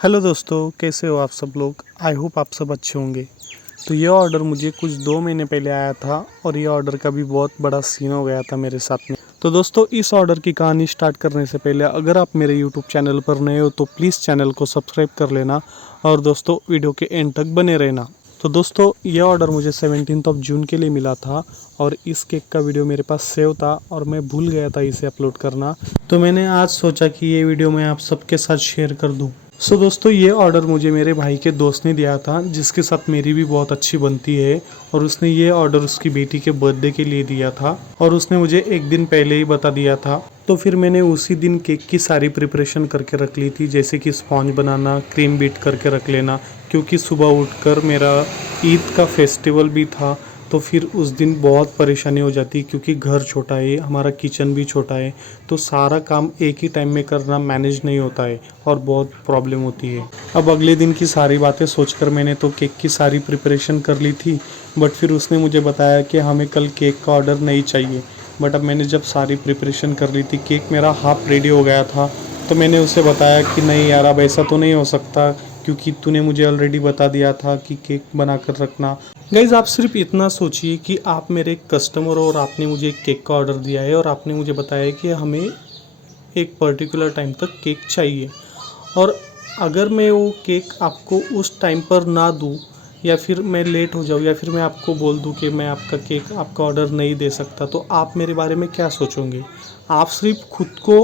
Hello दोस्तों, कैसे हो आप सब लोग। आई होप आप सब अच्छे होंगे। तो ये ऑर्डर मुझे कुछ 2 महीने पहले आया था और ये ऑर्डर का भी बहुत बड़ा सीन हो गया था मेरे साथ में। तो दोस्तों, इस ऑर्डर की कहानी स्टार्ट करने से पहले अगर आप मेरे यूट्यूब चैनल पर नए हो तो प्लीज़ चैनल को सब्सक्राइब कर लेना और दोस्तों वीडियो के एंड तक बने रहना। तो दोस्तों, ये ऑर्डर मुझे 17 जून के लिए मिला था और इस केक का वीडियो मेरे पास सेव था और मैं भूल गया था इसे अपलोड करना। तो मैंने आज सोचा कि ये वीडियो मैं आप सबके साथ शेयर कर दूँ। दोस्तों, ये ऑर्डर मुझे मेरे भाई के दोस्त ने दिया था जिसके साथ मेरी भी बहुत अच्छी बनती है और उसने ये ऑर्डर उसकी बेटी के बर्थडे के लिए दिया था और उसने मुझे एक दिन पहले ही बता दिया था। तो फिर मैंने उसी दिन केक की सारी प्रिपरेशन करके रख ली थी, जैसे कि स्पॉन्ज बनाना, क्रीम बीट करके रख लेना, क्योंकि सुबह उठकर मेरा ईद का फेस्टिवल भी था। तो फिर उस दिन बहुत परेशानी हो जाती क्योंकि घर छोटा है, हमारा किचन भी छोटा है, तो सारा काम एक ही टाइम में करना मैनेज नहीं होता है और बहुत प्रॉब्लम होती है। अब अगले दिन की सारी बातें सोचकर मैंने तो केक की सारी प्रिपरेशन कर ली थी, बट फिर उसने मुझे बताया कि हमें कल केक का ऑर्डर नहीं चाहिए। बट अब मैंने जब सारी प्रिपरेशन कर ली थी, केक मेरा हाफ रेडी हो गया था, तो मैंने उसे बताया कि नहीं यार, अब ऐसा तो नहीं हो सकता क्योंकि तूने मुझे ऑलरेडी बता दिया था कि केक बना कर रखना। गाइज़, आप सिर्फ इतना सोचिए कि आप मेरे कस्टमर हो और आपने मुझे एक केक का ऑर्डर दिया है और आपने मुझे बताया कि हमें एक पर्टिकुलर टाइम तक केक चाहिए, और अगर मैं वो केक आपको उस टाइम पर ना दूँ या फिर मैं लेट हो जाऊँ या फिर मैं आपको बोल दूँ कि मैं आपका केक, आपका ऑर्डर नहीं दे सकता, तो आप मेरे बारे में क्या सोचोगे। आप सिर्फ खुद को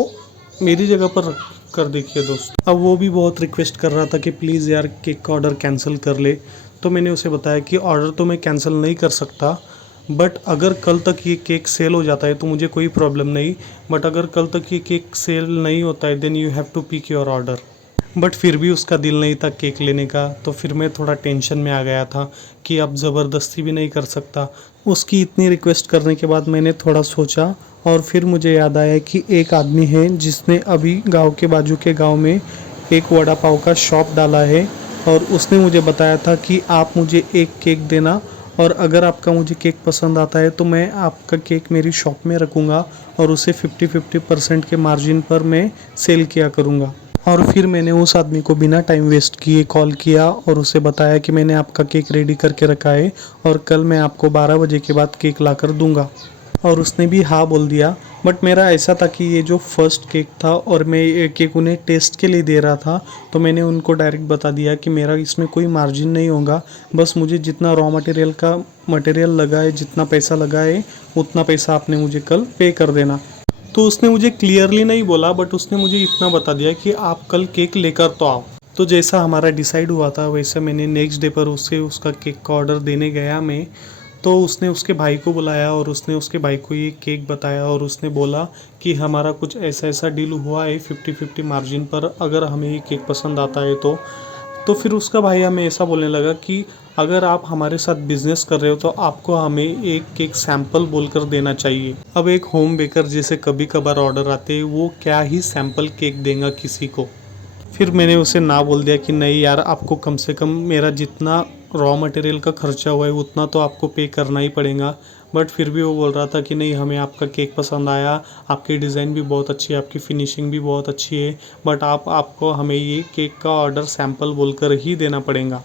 मेरी जगह पर रख कर देखिए दोस्त। अब वो भी बहुत रिक्वेस्ट कर रहा था कि प्लीज़ यार केक का ऑर्डर कैंसिल कर ले। तो मैंने उसे बताया कि ऑर्डर तो मैं कैंसिल नहीं कर सकता, बट अगर कल तक ये केक सेल हो जाता है तो मुझे कोई प्रॉब्लम नहीं, बट अगर कल तक ये केक सेल नहीं होता है then you have to pick your order. But फिर भी उसका दिल नहीं था केक लेने का, तो फिर मैं थोड़ा टेंशन में आ गया था कि अब ज़बरदस्ती भी नहीं कर सकता। उसकी इतनी रिक्वेस्ट करने के बाद मैंने थोड़ा सोचा और फिर मुझे याद आया कि एक आदमी है जिसने अभी गांव के बाजू के गांव में एक वड़ा पाव का शॉप डाला है और उसने मुझे बताया था कि आप मुझे एक केक देना और अगर आपका मुझे केक पसंद आता है तो मैं आपका केक मेरी शॉप में रखूँगा और उसे 50-50% के मार्जिन पर मैं सेल किया करूँगा। और फिर मैंने उस आदमी को बिना टाइम वेस्ट किए कॉल किया और उसे बताया कि मैंने आपका केक रेडी करके रखा है और कल मैं आपको 12 बजे के बाद केक ला कर दूँगा। और उसने भी हाँ बोल दिया। बट मेरा ऐसा था कि ये जो फर्स्ट केक था और मैं ये केक उन्हें टेस्ट के लिए दे रहा था, तो मैंने उनको डायरेक्ट बता दिया कि मेरा इसमें कोई मार्जिन नहीं होगा, बस मुझे जितना रॉ मटेरियल का मटेरियल लगा है, जितना पैसा लगा है, उतना पैसा आपने मुझे कल पे कर देना। तो उसने मुझे क्लियरली नहीं बोला, बट उसने मुझे इतना बता दिया कि आप कल केक लेकर तो आओ। तो जैसा हमारा डिसाइड हुआ था वैसे मैंने नेक्स्ट डे पर उससे उसका केक का ऑर्डर देने गया मैं। तो उसने उसके भाई को बुलाया और उसने उसके भाई को ये केक बताया और उसने बोला कि हमारा कुछ ऐसा ऐसा डील हुआ है 50-50 मार्जिन पर, अगर हमें ये केक पसंद आता है तो फिर उसका भाई हमें ऐसा बोलने लगा कि अगर आप हमारे साथ बिजनेस कर रहे हो तो आपको हमें एक केक सैंपल बोलकर देना चाहिए। अब एक होम बेकर जैसे कभी कभार ऑर्डर आते हैं, वो क्या ही सैंपल केक देगा किसी को। फिर मैंने उसे ना बोल दिया कि नहीं यार, आपको कम से कम मेरा जितना रॉ मटेरियल का खर्चा हुआ है उतना तो आपको पे करना ही पड़ेगा। बट फिर भी वो बोल रहा था कि नहीं, हमें आपका केक पसंद आया, आपकी डिज़ाइन भी बहुत अच्छी है, आपकी फिनिशिंग भी बहुत अच्छी है, बट आपको हमें ये केक का ऑर्डर सैंपल बोलकर ही देना पड़ेगा।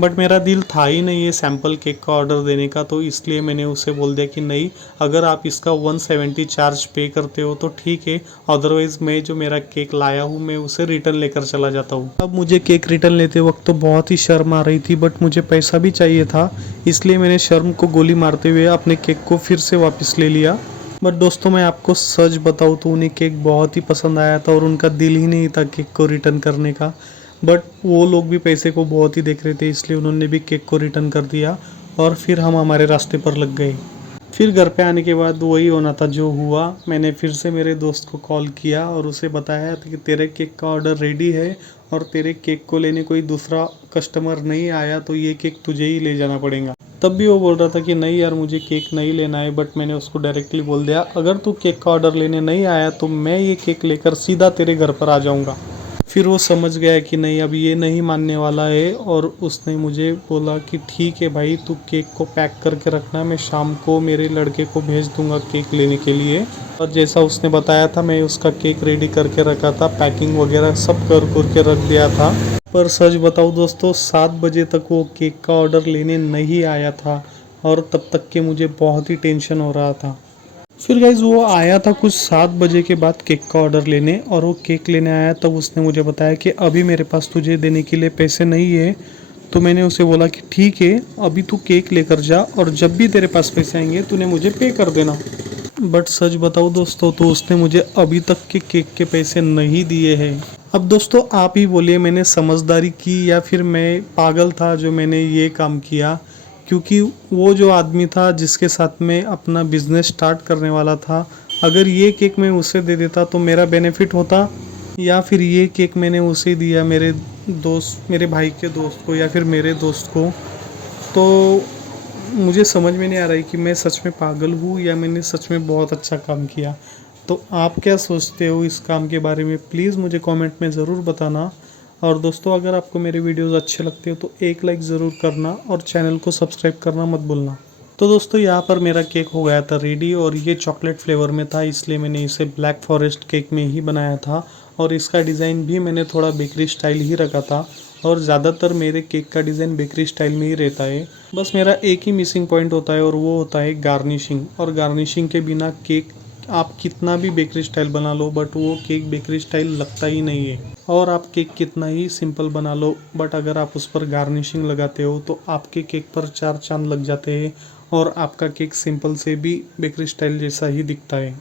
बट मेरा दिल था ही नहीं ये सैंपल केक का ऑर्डर देने का, तो इसलिए मैंने उसे बोल दिया कि नहीं, अगर आप इसका 170 चार्ज पे करते हो तो ठीक है, अदरवाइज़ मैं जो मेरा केक लाया हूँ मैं उसे रिटर्न लेकर चला जाता हूँ। अब मुझे केक रिटर्न लेते वक्त तो बहुत ही शर्म आ रही थी, बट मुझे पैसा भी चाहिए था, इसलिए मैंने शर्म को गोली मारते हुए अपने केक को फिर से वापस ले लिया। बट दोस्तों, मैं आपको सच बताऊँ तो उन्हें केक बहुत ही पसंद आया था और उनका दिल ही नहीं था केक को रिटर्न करने का। बट वो लोग भी पैसे को बहुत ही देख रहे थे, इसलिए उन्होंने भी केक को रिटर्न कर दिया और फिर हम हमारे रास्ते पर लग गए। फिर घर पे आने के बाद वही होना था जो हुआ। मैंने फिर से मेरे दोस्त को कॉल किया और उसे बताया कि तेरे केक का ऑर्डर रेडी है और तेरे केक को लेने कोई दूसरा कस्टमर नहीं आया, तो ये केक तुझे ही ले जाना पड़ेगा। तब भी वो बोल रहा था कि नहीं यार, मुझे केक नहीं लेना है। बट मैंने उसको डायरेक्टली बोल दिया, अगर तू केक का ऑर्डर लेने नहीं आया तो मैं ये केक लेकर सीधा तेरे घर पर आ जाऊँगा। फिर वो समझ गया कि नहीं, अब ये नहीं मानने वाला है और उसने मुझे बोला कि ठीक है भाई, तू केक को पैक करके रखना, मैं शाम को मेरे लड़के को भेज दूंगा केक लेने के लिए। और जैसा उसने बताया था मैं उसका केक रेडी करके रखा था, पैकिंग वगैरह सब कर के रख दिया था। पर सच बताऊँ दोस्तों, 7 बजे तक वो केक का ऑर्डर लेने नहीं आया था और तब तक के मुझे बहुत ही टेंशन हो रहा था। फिर गाइज़ वो आया था कुछ 7 बजे के बाद केक का ऑर्डर लेने, और वो केक लेने आया तब उसने मुझे बताया कि अभी मेरे पास तुझे देने के लिए पैसे नहीं है। तो मैंने उसे बोला कि ठीक है, अभी तू केक लेकर जा और जब भी तेरे पास पैसे आएंगे तूने मुझे पे कर देना। बट सच बताऊँ दोस्तों, तो उसने मुझे अभी तक के केक के पैसे नहीं दिए हैं। अब दोस्तों आप ही बोलिए, मैंने समझदारी की या फिर मैं पागल था जो मैंने ये काम किया, क्योंकि वो जो आदमी था जिसके साथ मैं अपना बिजनेस स्टार्ट करने वाला था, अगर ये केक मैं उसे दे देता तो मेरा बेनिफिट होता, या फिर ये केक मैंने उसे दिया मेरे दोस्त, मेरे भाई के दोस्त को या फिर मेरे दोस्त को, तो मुझे समझ में नहीं आ रहा है कि मैं सच में पागल हूँ या मैंने सच में बहुत अच्छा काम किया। तो आप क्या सोचते हो इस काम के बारे में, प्लीज़ मुझे कमेंट में ज़रूर बताना। और दोस्तों अगर आपको मेरे वीडियोस अच्छे लगते हो तो एक लाइक ज़रूर करना और चैनल को सब्सक्राइब करना मत भूलना। तो दोस्तों यहाँ पर मेरा केक हो गया था रेडी, और ये चॉकलेट फ्लेवर में था, इसलिए मैंने इसे ब्लैक फॉरेस्ट केक में ही बनाया था। और इसका डिज़ाइन भी मैंने थोड़ा बेकरी स्टाइल ही रखा था, और ज़्यादातर मेरे केक का डिज़ाइन बेकरी स्टाइल में ही रहता है। बस मेरा एक ही मिसिंग पॉइंट होता है और वो होता है गार्निशिंग। और गार्निशिंग के बिना केक आप कितना भी बेकरी स्टाइल बना लो, बट वो केक बेकरी स्टाइल लगता ही नहीं है। और आप केक कितना ही सिंपल बना लो, बट अगर आप उस पर गार्निशिंग लगाते हो तो आपके केक पर 4 चांद लग जाते हैं, और आपका केक सिंपल से भी बेकरी स्टाइल जैसा ही दिखता है।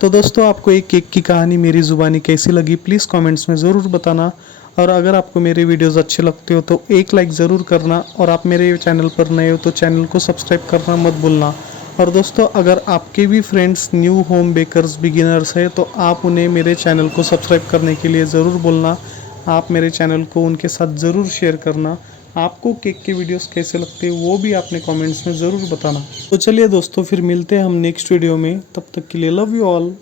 तो दोस्तों आपको एक केक की कहानी मेरी ज़ुबानी कैसी लगी, प्लीज़ कमेंट्स में ज़रूर बताना। और अगर आपको मेरे वीडियोस अच्छे लगते हो तो एक लाइक ज़रूर करना, और आप मेरे चैनल पर नए हो तो चैनल को सब्सक्राइब करना मत भूलना। और दोस्तों अगर आपके भी friends new home bakers beginners है तो आप उन्हें मेरे चैनल को सब्सक्राइब करने के लिए ज़रूर बोलना। आप मेरे चैनल को उनके साथ ज़रूर शेयर करना। आपको केक के वीडियोस कैसे लगते हैं वो भी आपने कमेंट्स में ज़रूर बताना। तो चलिए दोस्तों, फिर मिलते हैं हम नेक्स्ट वीडियो में, तब तक के लिए लव यू ऑल।